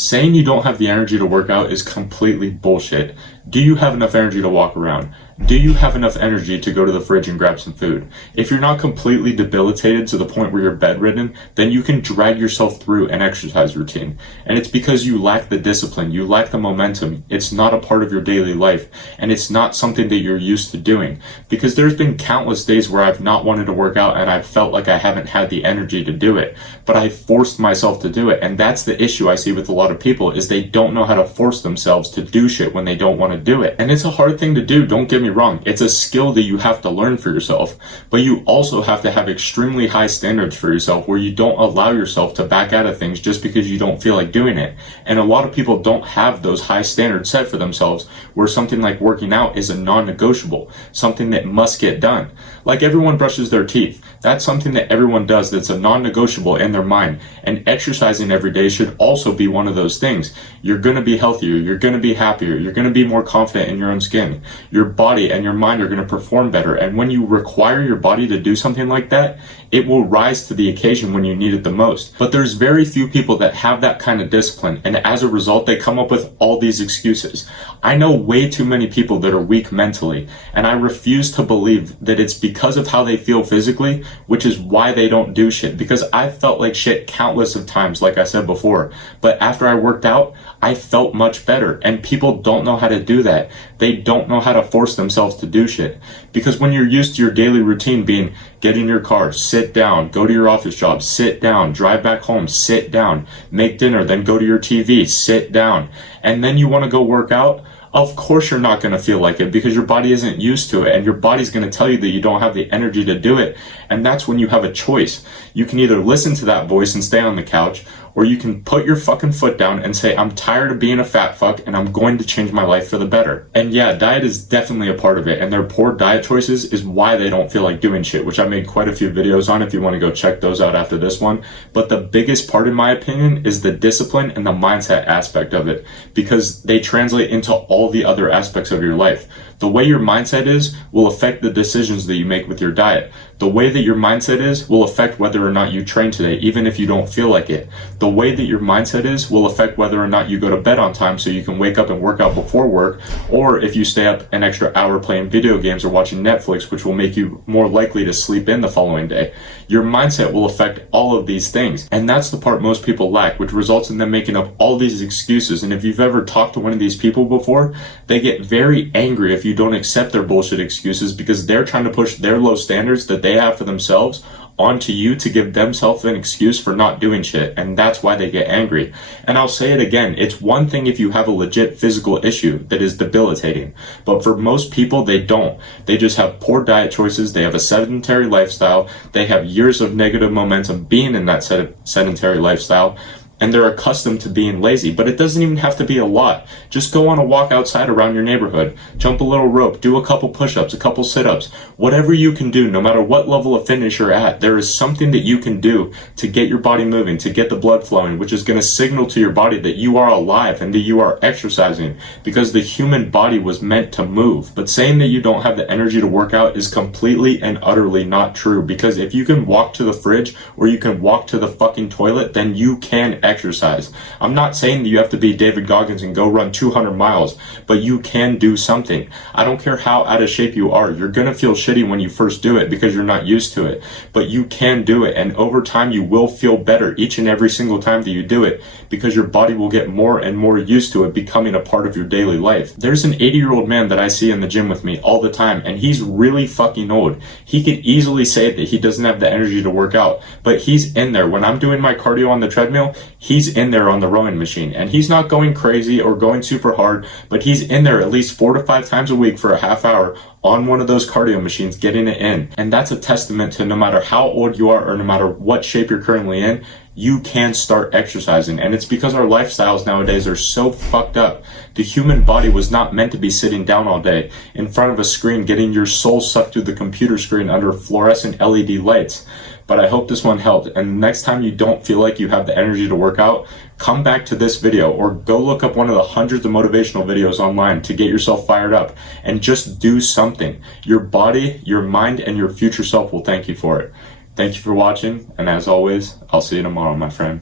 Saying you don't have the energy to work out is completely bullshit. Do you have enough energy to walk around? Do you have enough energy to go to the fridge and grab some food? If you're not completely debilitated to the point where you're bedridden, then you can drag yourself through an exercise routine. And it's because you lack the discipline, you lack the momentum. It's not a part of your daily life, and it's not something that you're used to doing. Because there's been countless days where I've not wanted to work out and I've felt like I haven't had the energy to do it, but I forced myself to do it. And that's the issue I see with a lot of people, is they don't know how to force themselves to do shit when they don't want to do it. And it's a hard thing to do, don't get me wrong. It's a skill that you have to learn for yourself, but you also have to have extremely high standards for yourself where you don't allow yourself to back out of things just because you don't feel like doing it. And a lot of people don't have those high standards set for themselves, where something like working out is a non-negotiable, something that must get done. Like everyone brushes their teeth. That's something that everyone does that's a non-negotiable in their mind. And exercising every day should also be one of those things. You're going to be healthier, you're going to be happier, you're going to be more confident in your own skin. Your body and your mind are going to perform better. And when you require your body to do something like that, it will rise to the occasion when you need it the most. But there's very few people that have that kind of discipline, and as a result, they come up with all these excuses. I know way too many people that are weak mentally, and I refuse to believe that it's because of how they feel physically, which is why they don't do shit. Because I felt like shit countless of times, like I said before, but after I worked out, I felt much better. And people don't know how to do that. They don't know how to force themselves to do shit. Because when you're used to your daily routine being get in your car, sit down, go to your office job, sit down, drive back home, sit down, make dinner, then go to your TV, sit down, and then you want to go work out, of course you're not going to feel like it, because your body isn't used to it, and your body's going to tell you that you don't have the energy to do it. And that's when you have a choice. You can either listen to that voice and stay on the couch, or you can put your fucking foot down and say, I'm tired of being a fat fuck and I'm going to change my life for the better. And yeah, diet is definitely a part of it, and their poor diet choices is why they don't feel like doing shit, which I made quite a few videos on if you want to go check those out after this one. But the biggest part, in my opinion, is the discipline and the mindset aspect of it, because they translate into all the other aspects of your life. The way your mindset is will affect the decisions that you make with your diet. The way that your mindset is will affect whether or not you train today, even if you don't feel like it. The way that your mindset is will affect whether or not you go to bed on time so you can wake up and work out before work, or if you stay up an extra hour playing video games or watching Netflix, which will make you more likely to sleep in the following day. Your mindset will affect all of these things. And that's the part most people lack, which results in them making up all these excuses. And if you've ever talked to one of these people before, they get very angry if you don't accept their bullshit excuses, because they're trying to push their low standards that they have for themselves onto you to give themselves an excuse for not doing shit. And that's why they get angry. And I'll say it again, it's one thing if you have a legit physical issue that is debilitating, but for most people, they don't. They just have poor diet choices, they have a sedentary lifestyle, they have years of negative momentum being in that sedentary lifestyle, and they're accustomed to being lazy. But it doesn't even have to be a lot. Just go on a walk outside around your neighborhood, jump a little rope, do a couple push-ups, a couple sit-ups, whatever you can do, no matter what level of fitness you're at, there is something that you can do to get your body moving, to get the blood flowing, which is going to signal to your body that you are alive and that you are exercising, because the human body was meant to move. But saying that you don't have the energy to work out is completely and utterly not true, because if you can walk to the fridge or you can walk to the fucking toilet, then you can exercise. I'm not saying that you have to be David Goggins and go run 200 miles, but you can do something. I don't care how out of shape you are. You're going to feel shitty when you first do it because you're not used to it, but you can do it. And over time, you will feel better each and every single time that you do it, because your body will get more and more used to it becoming a part of your daily life. There's an 80-year-old man that I see in the gym with me all the time, and he's really fucking old. He could easily say that he doesn't have the energy to work out, but he's in there. When I'm doing my cardio on the treadmill, he's in there on the rowing machine, and he's not going crazy or going super hard, but he's in there at least 4 to 5 times a week for a half hour on one of those cardio machines, getting it in. And that's a testament to no matter how old you are or no matter what shape you're currently in, you can start exercising. And it's because our lifestyles nowadays are so fucked up. The human body was not meant to be sitting down all day in front of a screen, getting your soul sucked through the computer screen under fluorescent LED lights. But I hope this one helped. And next time you don't feel like you have the energy to work out, come back to this video or go look up one of the hundreds of motivational videos online to get yourself fired up, and just do something. Your body, your mind, and your future self will thank you for it. Thank you for watching, and as always, I'll see you tomorrow, my friend.